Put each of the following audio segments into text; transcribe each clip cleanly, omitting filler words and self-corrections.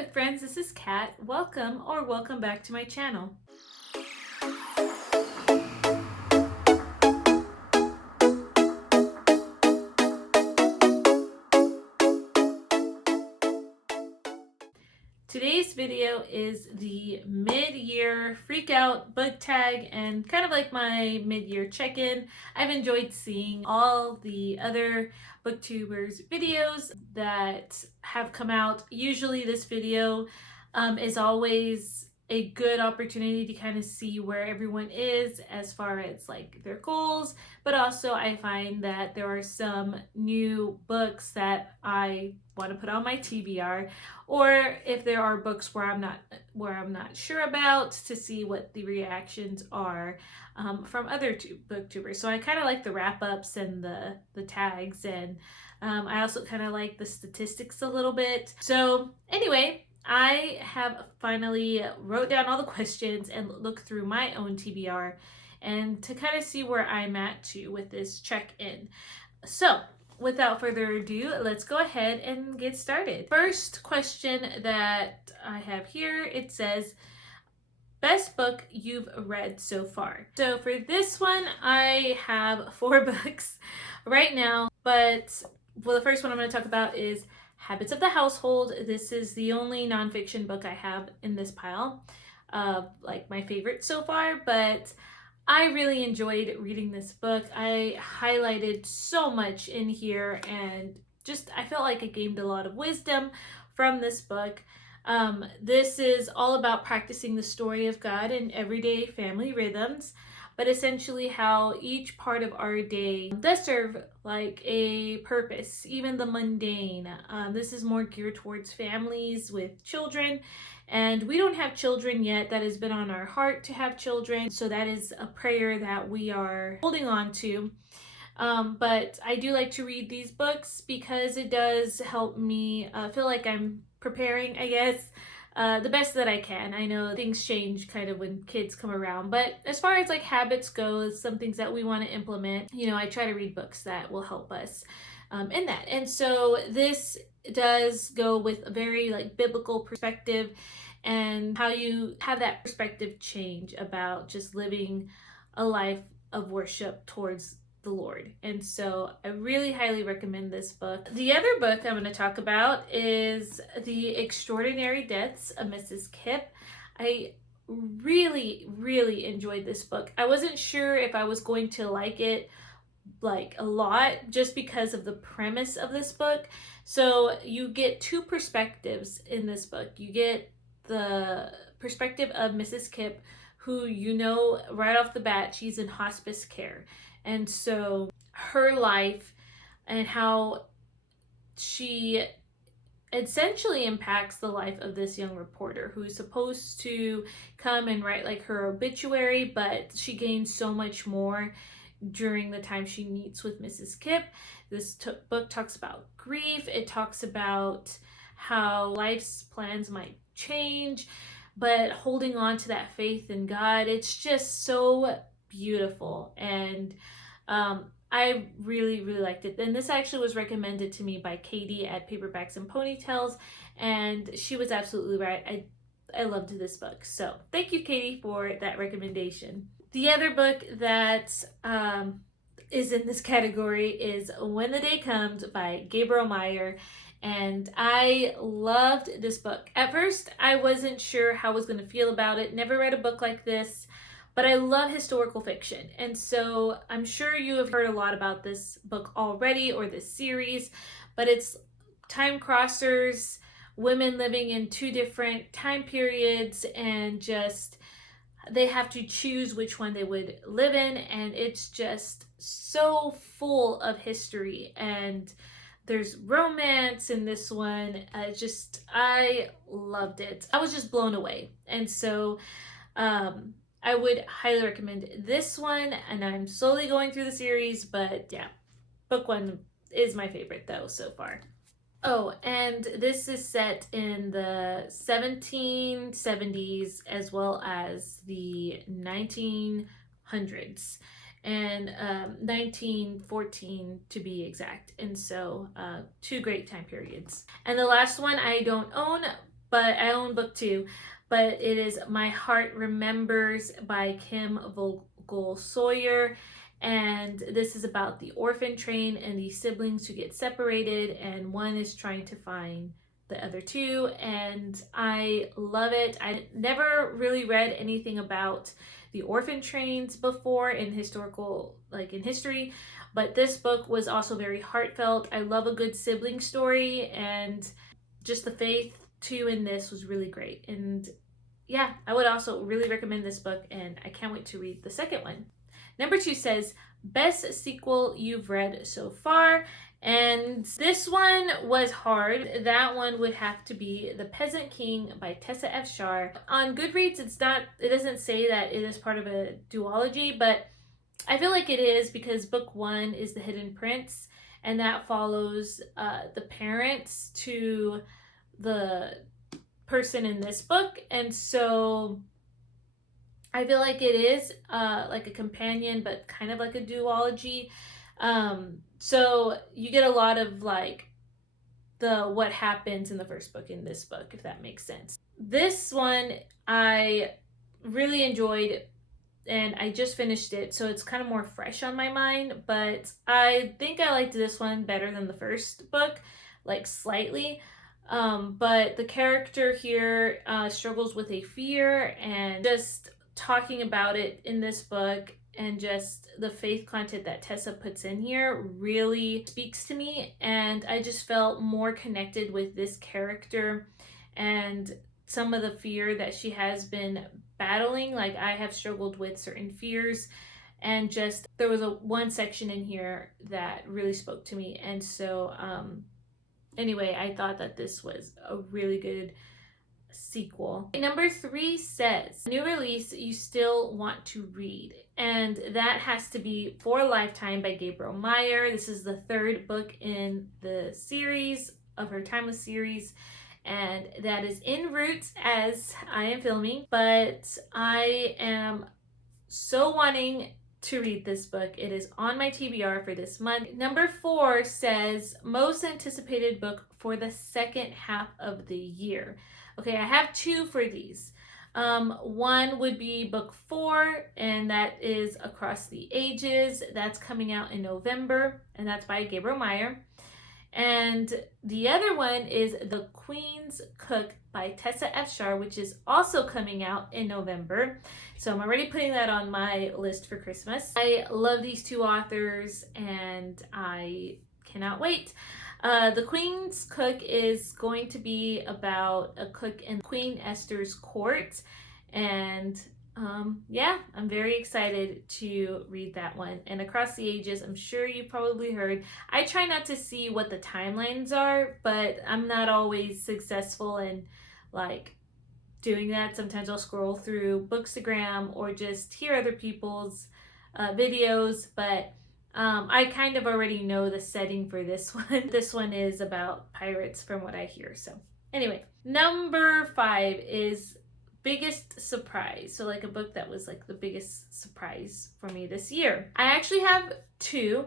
book friends, this is Kat. Welcome back to my channel. Today's video is the mid-year freak out book tag and kind of like my mid-year check-in. I've enjoyed seeing all the other booktubers videos that have come out. Usually this video is always a good opportunity to kind of see where everyone is as far as like their goals, but also I find that there are some new books that I want to put on my TBR, or if there are books where I'm not sure about, to see what the reactions are from other booktubers. So I kind of like the wrap-ups and the tags, and I also kind of like the statistics a little bit. So anyway, I have finally wrote down all the questions and looked through my own TBR and to kind of see where I'm at too with this check-in. So without further ado, let's go ahead and get started. First question that I have here, it says, best book you've read so far. So for this one, I have 4 books right now, but well, the first one I'm going to talk about is Habits of the Household. This is the only nonfiction book I have in this pile, like my favorite so far, but I really enjoyed reading this book. I highlighted so much in here and just I felt like I gained a lot of wisdom from this book. This is all about practicing the story of God in everyday family rhythms, but essentially how each part of our day does serve like a purpose, even the mundane. This is more geared towards families with children, and we don't have children yet. That has been on our heart to have children, so that is a prayer that we are holding on to. But I do like to read these books because it does help me feel like I'm preparing, I guess, the best that I can. I know things change kind of when kids come around, but as far as like habits go, some things that we want to implement, I try to read books that will help us in that. And so this does go with a very like biblical perspective and how you have that perspective change about just living a life of worship towards the Lord. And so I really highly recommend this book. The other book I'm going to talk about is The Extraordinary Deaths of Mrs. Kipp. I really enjoyed this book. I wasn't sure if I was going to like it like a lot just because of the premise of this book. So you get 2 perspectives in this book. You get the perspective of Mrs. Kipp, who right off the bat, she's in hospice care. And so her life and how she essentially impacts the life of this young reporter who's supposed to come and write like her obituary, but she gains so much more during the time she meets with Mrs. Kipp. This book talks about grief. It talks about how life's plans might change, but holding on to that faith in God. It's just so beautiful, and I really liked it. And this actually was recommended to me by Katie at Paperbacks and Ponytails, and she was absolutely right. I loved this book, so thank you, Katie, for that recommendation. The other book that is in this category is When the Day Comes by Gabriel Meyer, and I loved this book. At first, I wasn't sure how I was going to feel about it. Never read a book like this, but I love historical fiction, and so I'm sure you have heard a lot about this book already, or this series, but it's time crossers, women living in 2 different time periods, and just they have to choose which one they would live in, and it's just so full of history, and there's romance in this one. I loved it. I was just blown away, and so I would highly recommend this one, and I'm slowly going through the series, but yeah, book 1 is my favorite though so far. Oh, and this is set in the 1770s as well as the 1900s, and 1914 to be exact. And so 2 great time periods. And the last one I don't own, but I own book 2. But it is My Heart Remembers by Kim Vogel Sawyer. And this is about the orphan train and the siblings who get separated, and one is trying to find the other two. And I love it. I never really read anything about the orphan trains before in historical, like in history, but this book was also very heartfelt. I love a good sibling story, and just the faith too in this was really great. And yeah, I would also really recommend this book, and I can't wait to read the second one. Number 2 says, best sequel you've read so far. And this one was hard. That one would have to be The Peasant King by Tessa F. Shar. On Goodreads, it doesn't say that it is part of a duology, but I feel like it is, because book 1 is The Hidden Prince, and that follows the parents to the person in this book. And so I feel like it is like a companion, but kind of like a duology. So you get a lot of like the what happens in the first book in this book, if that makes sense. This one I really enjoyed, and I just finished it, so it's kind of more fresh on my mind, but I think I liked this one better than the first book, like slightly. But the character here struggles with a fear, and just talking about it in this book and just the faith content that Tessa puts in here really speaks to me, and I just felt more connected with this character and some of the fear that she has been battling. Like, I have struggled with certain fears, and just there was one section in here that really spoke to me. And so anyway, I thought that this was a really good sequel. Number 3 says, new release you still want to read, and that has to be For a Lifetime by Gabriel Meyer. This is the 3rd book in the series of her Timeless series, and that is en route as I am filming, but I am so wanting to read this book. It is on my TBR for this month. Number 4 says, most anticipated book for the second half of the year. Okay, I have 2 for these. One would be book 4, and that is Across the Ages. That's coming out in November, and that's by Gabriel Meyer. And the other one is The Queen's Cook by Tessa F. Shar, which is also coming out in November. So I'm already putting that on my list for Christmas. I love these 2 authors, and I cannot wait. The Queen's Cook is going to be about a cook in Queen Esther's court, and yeah, I'm very excited to read that one. And Across the Ages, I'm sure you probably heard. I try not to see what the timelines are, but I'm not always successful in like doing that. Sometimes I'll scroll through Bookstagram or just hear other people's videos, but I kind of already know the setting for this one. This one is about pirates from what I hear. So anyway, number 5 is biggest surprise. So like a book that was like the biggest surprise for me this year. I actually have 2,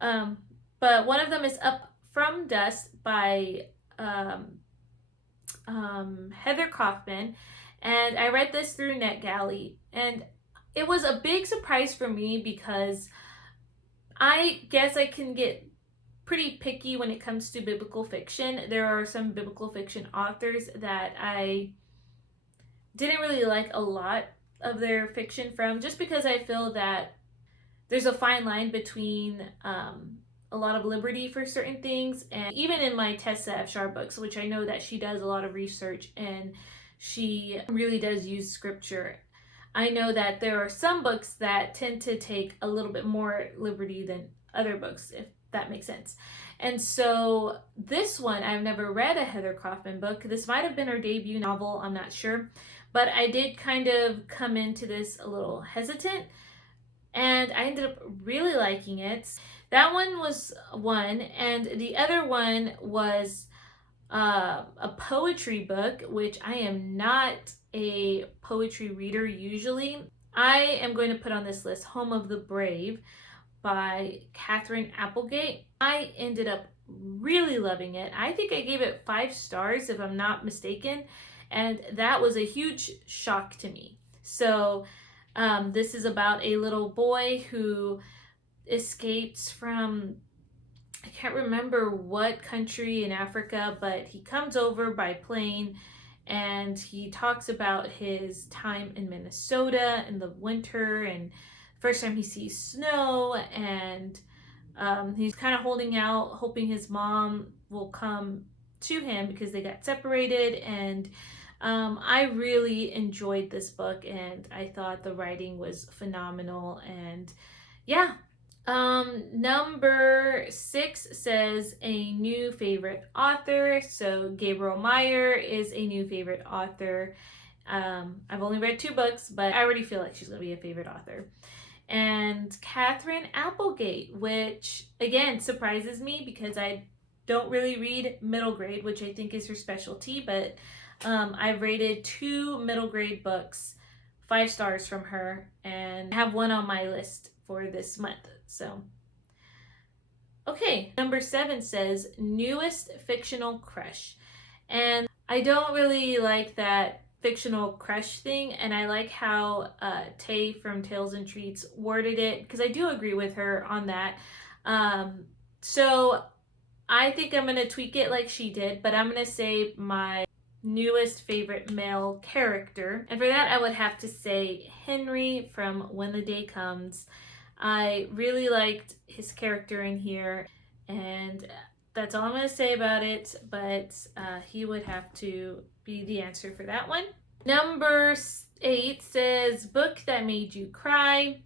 but one of them is Up From Dust by Heather Kaufman, and I read this through NetGalley, and it was a big surprise for me because I guess I can get pretty picky when it comes to biblical fiction. There are some biblical fiction authors that I didn't really like a lot of their fiction from, just because I feel that there's a fine line between a lot of liberty for certain things. And even in my Tessa F. Shar books, which I know that she does a lot of research and she really does use scripture, I know that there are some books that tend to take a little bit more liberty than other books, if that makes sense. And so this one, I've never read a Heather Kaufman book. This might have been her debut novel, I'm not sure. But I did kind of come into this a little hesitant, and I ended up really liking it. That one was one, and the other one was a poetry book, which I am not a poetry reader usually. I am going to put on this list Home of the Brave by Catherine Applegate. I ended up really loving it. I think I gave it 5 stars if I'm not mistaken, and that was a huge shock to me. So this is about a little boy who escapes from, I can't remember what country in Africa, but he comes over by plane and he talks about his time in Minnesota in the winter and first time he sees snow, and he's kind of holding out, hoping his mom will come to him because they got separated. And I really enjoyed this book, and I thought the writing was phenomenal. And yeah. Number 6 says a new favorite author. So Gabriel Meyer is a new favorite author. I've only read 2 books, but I already feel like she's going to be a favorite author. And Catherine Applegate, which again surprises me because I don't really read middle grade, which I think is her specialty, but I've rated 2 middle grade books 5 stars from her, and I have one on my list for this month. So, okay, number 7 says newest fictional crush. And I don't really like that fictional crush thing, and I like how Tay from Tales and Treats worded it, because I do agree with her on that. So I think I'm going to tweak it like she did, but I'm going to say my newest favorite male character. And for that, I would have to say Henry from When the Day Comes. I really liked his character in here, and that's all I'm going to say about it, but he would have to be the answer for that one. Number 8 says book that made you cry.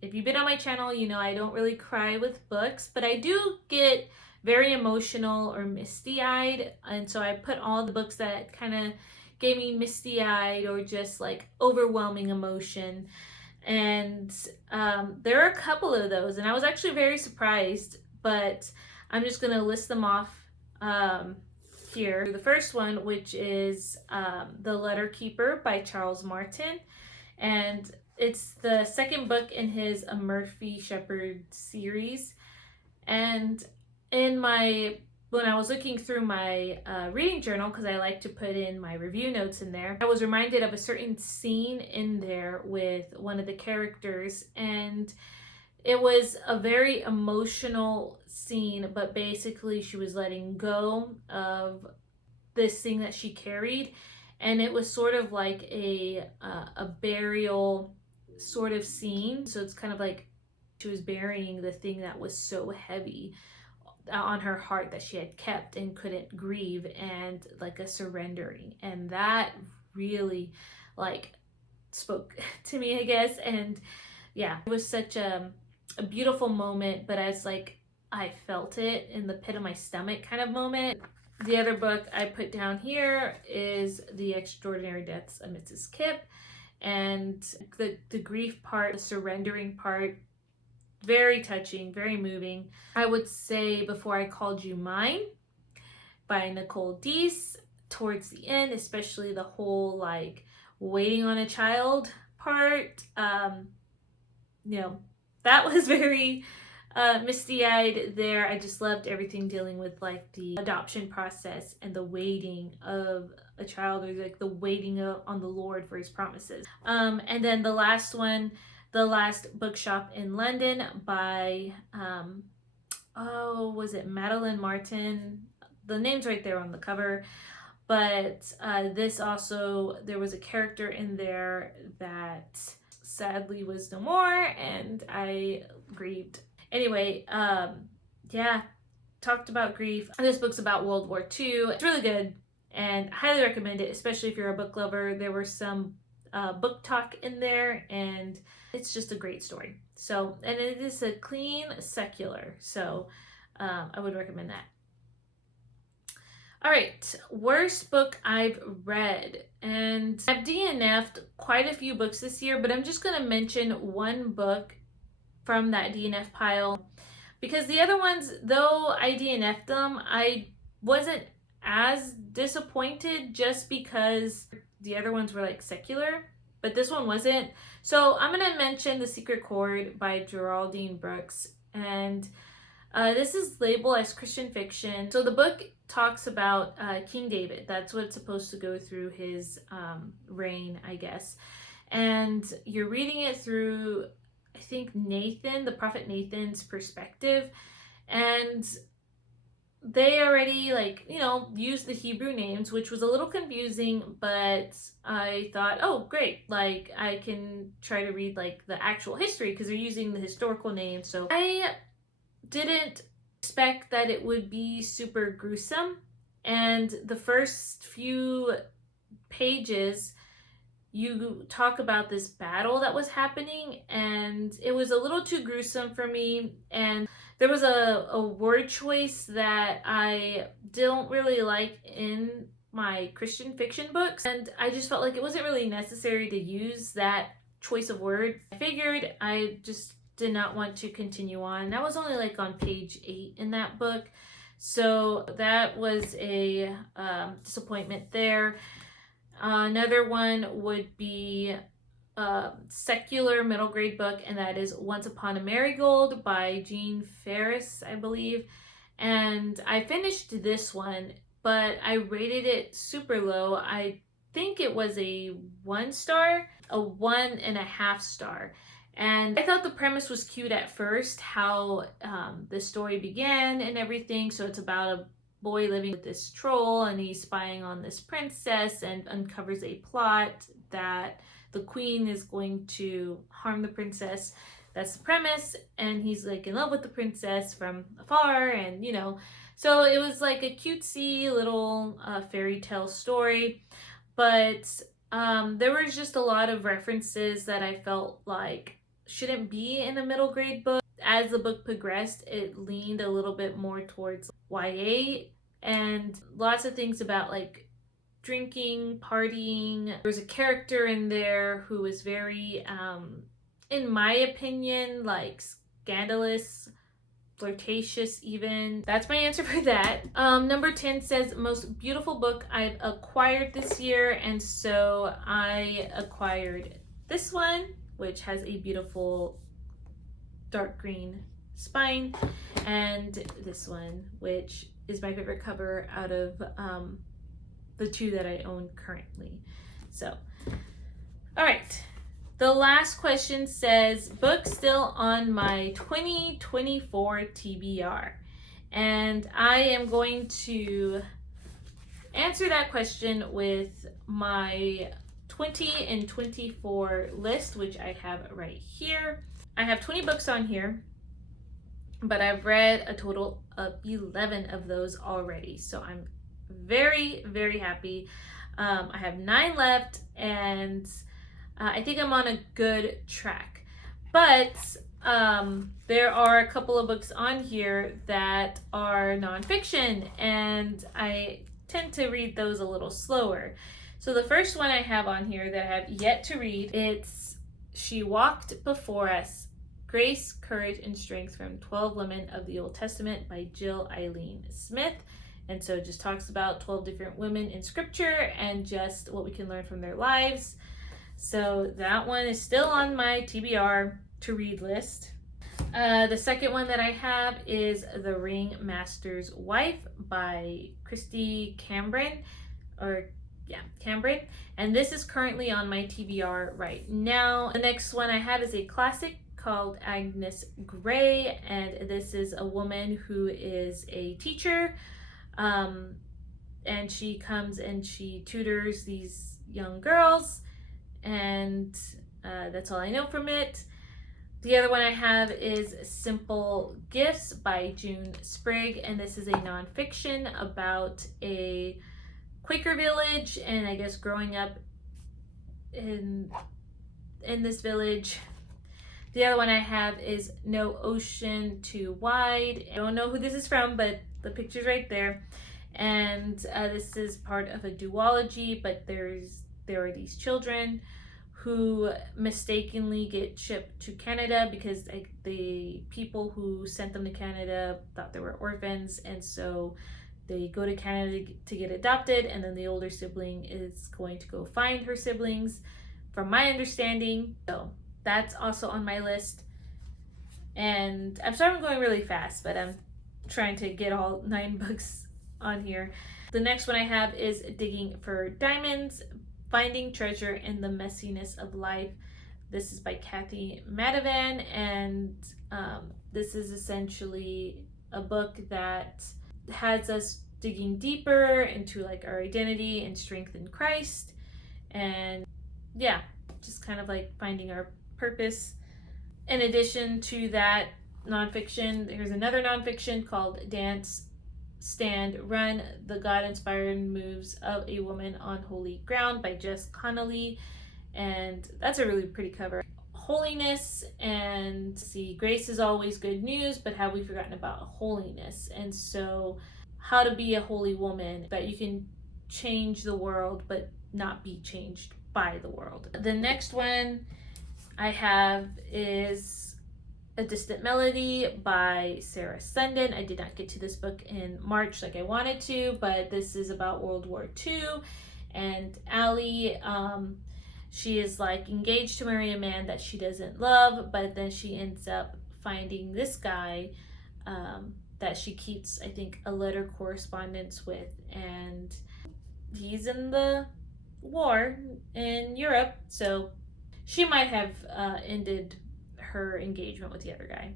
If you've been on my channel, you know I don't really cry with books, but I do get very emotional or misty-eyed, and so I put all the books that kind of gave me misty-eyed or just like overwhelming emotion. And there are a couple of those, and I was actually very surprised, but I'm just going to list them off here. The first one, which is The Letter Keeper by Charles Martin, and it's the second book in his A Murphy Shepherd series. And when I was looking through my reading journal, because I like to put in my review notes in there, I was reminded of a certain scene in there with one of the characters, and it was a very emotional scene, but basically she was letting go of this thing that she carried, and it was sort of like a burial sort of scene. So it's kind of like she was burying the thing that was so heavy on her heart that she had kept and couldn't grieve, and like a surrendering. And that really like spoke to me, I guess. And yeah, it was such a beautiful moment, but as like I felt it in the pit of my stomach kind of moment. The other book I put down here is The Extraordinary Deaths of Mrs. Kipp, and the grief part, the surrendering part, very touching, very moving. I would say Before I Called You Mine by Nicole Deese, towards the end, especially the whole like waiting on a child part. That was very misty-eyed there. I just loved everything dealing with like the adoption process and the waiting of a child, or like the waiting on the Lord for his promises. And then the last one, The Last Bookshop in London by was it Madeline Martin? The name's right there on the cover. But this also, there was a character in there that sadly was no more, and I grieved. Anyway, talked about grief. This book's about World War II. It's really good, and highly recommend it, especially if you're a book lover. There were some book talk in there, and it's just a great story. So, and it is a clean secular, so I would recommend that. All right, worst book I've read. And I've DNF'd quite a few books this year, but I'm just going to mention one book from that DNF pile, because the other ones, though I DNF'd them, I wasn't as disappointed just because the other ones were like secular, but this one wasn't. So I'm going to mention The Secret Chord by Geraldine Brooks. And This is labeled as Christian fiction. So the book talks about King David. That's what it's supposed to go through his reign, I guess. And you're reading it through, I think, Nathan, the prophet Nathan's perspective. And they already, like, used the Hebrew names, which was a little confusing, but I thought, oh great, like I can try to read like the actual history because they're using the historical names. So I didn't expect that it would be super gruesome, and the first few pages you talk about this battle that was happening, and it was a little too gruesome for me. And there was a word choice that I don't really like in my Christian fiction books, and I just felt like it wasn't really necessary to use that choice of word. I figured I just did not want to continue on. That was only like on page 8 in that book, so that was a disappointment there. Another one would be a secular middle grade book, and that is Once Upon a Marigold by Jean Ferris, I believe. And I finished this one, but I rated it super low. I think it was a 1 star, a 1.5 star. And I thought the premise was cute at first, how the story began and everything. So it's about a boy living with this troll, and he's spying on this princess and uncovers a plot that the queen is going to harm the princess. That's the premise, and he's like in love with the princess from afar, and so it was like a cutesy little fairy tale story. But there was just a lot of references that I felt like shouldn't be in a middle grade book. As the book progressed, it leaned a little bit more towards YA, and lots of things about like drinking, partying. There was a character in there who was very, in my opinion, like scandalous, flirtatious even. That's my answer for that. Number 10 says most beautiful book I've acquired this year, and so I acquired this one, which has a beautiful dark green spine, and this one, which is my favorite cover out of the 2 that I own currently. So, all right. The last question says, book still on my 2024 TBR. And I am going to answer that question with my 20 and 24 list, which I have right here. I have 20 books on here, but I've read a total of 11 of those already. So I'm very, very happy. I have 9 left, and I think I'm on a good track. But there are a couple of books on here that are nonfiction, and I tend to read those a little slower. So the first one I have on here that I have yet to read, it's She Walked Before Us, Grace, Courage, and Strength from 12 Women of the Old Testament by Jill Eileen Smith. And so it just talks about 12 different women in scripture and just what we can learn from their lives. So that one is still on my TBR to read list. The second one that I have is The Ringmaster's Wife by Christy Cambrin, Cambrin. And this is currently on my TBR right now. The next one I have is a classic called Agnes Grey, and this is a woman who is a teacher, and she comes and she tutors these young girls, and that's all I know from it. The other one I have is Simple Gifts by June Sprigg, and this is a nonfiction about a Quaker village, and I guess growing up in this village. The other one I have is No Ocean Too Wide. I don't know who this is from, but the picture's right there. And this is part of a duology, but there are these children who mistakenly get shipped to Canada because the people who sent them to Canada thought they were orphans, and so they go to Canada to get adopted, and then the older sibling is going to go find her siblings, from my understanding. So that's also on my list. And I'm sorry I'm going really fast, but I'm trying to get all 9 books on here. The next one I have is Digging for Diamonds, Finding Treasure in the Messiness of Life. This is by Kathy Madivan, and this is essentially a book that has us digging deeper into like our identity and strength in Christ, and yeah, just kind of like finding our purpose. In addition to that nonfiction, there's another nonfiction called Dance, Stand, Run, The God-Inspired Moves of a Woman on Holy Ground by Jess Connolly. And that's a really pretty cover. Holiness and see, grace is always good news, but have we forgotten about holiness? And so how to be a holy woman, that you can change the world but not be changed by the world. The next one I have is A Distant Melody by Sarah Sundin. I did not get to this book in March like I wanted to, but this is about World War II. And Allie, she is like engaged to marry a man that she doesn't love, but then she ends up finding this guy that she keeps, I think, a letter correspondence with. And he's in the war in Europe, so she might have ended her engagement with the other guy.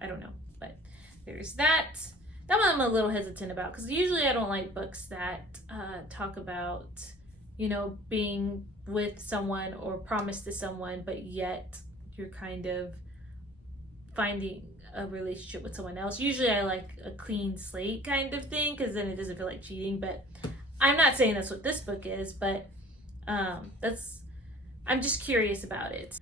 I don't know, but there's that. That one I'm a little hesitant about, because usually I don't like books that talk about, you know, being with someone or promised to someone, but yet you're kind of finding a relationship with someone else. Usually I like a clean slate kind of thing, because then it doesn't feel like cheating. But I'm not saying that's what this book is, but I'm just curious about it.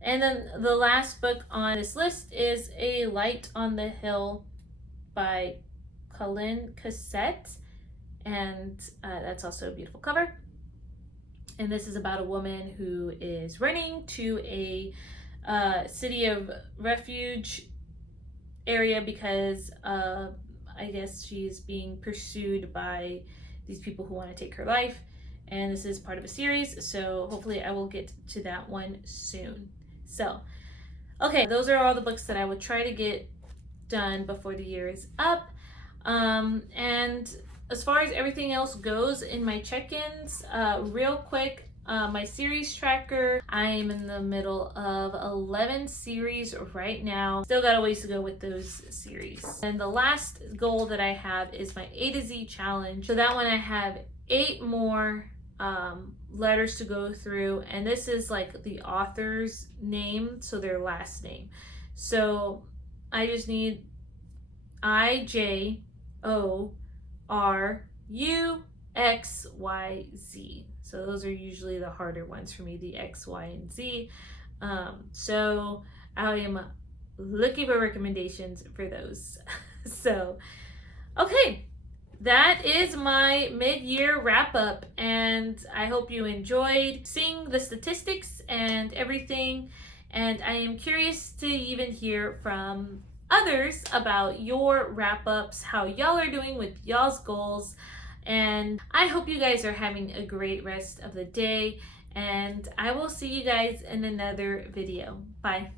And then the last book on this list is A Light on the Hill by Colin Cassette, and that's also a beautiful cover. And this is about a woman who is running to a city of refuge area because I guess she's being pursued by these people who want to take her life. And this is part of a series, so hopefully I will get to that one soon. So, okay, those are all the books that I would try to get done before the year is up. And as far as everything else goes in my check-ins, real quick, my series tracker, I am in the middle of 11 series right now. Still got a ways to go with those series. And the last goal that I have is my A to Z challenge. So that one I have 8 more letters to go through, and this is like the author's name, so their last name. So I just need IJORUXYZ. So those are usually the harder ones for me, the X, Y, and Z. So I am looking for recommendations for those. So, okay. That is my mid-year wrap-up, and I hope you enjoyed seeing the statistics and everything, and I am curious to even hear from others about your wrap-ups, how y'all are doing with y'all's goals, and I hope you guys are having a great rest of the day, and I will see you guys in another video. Bye.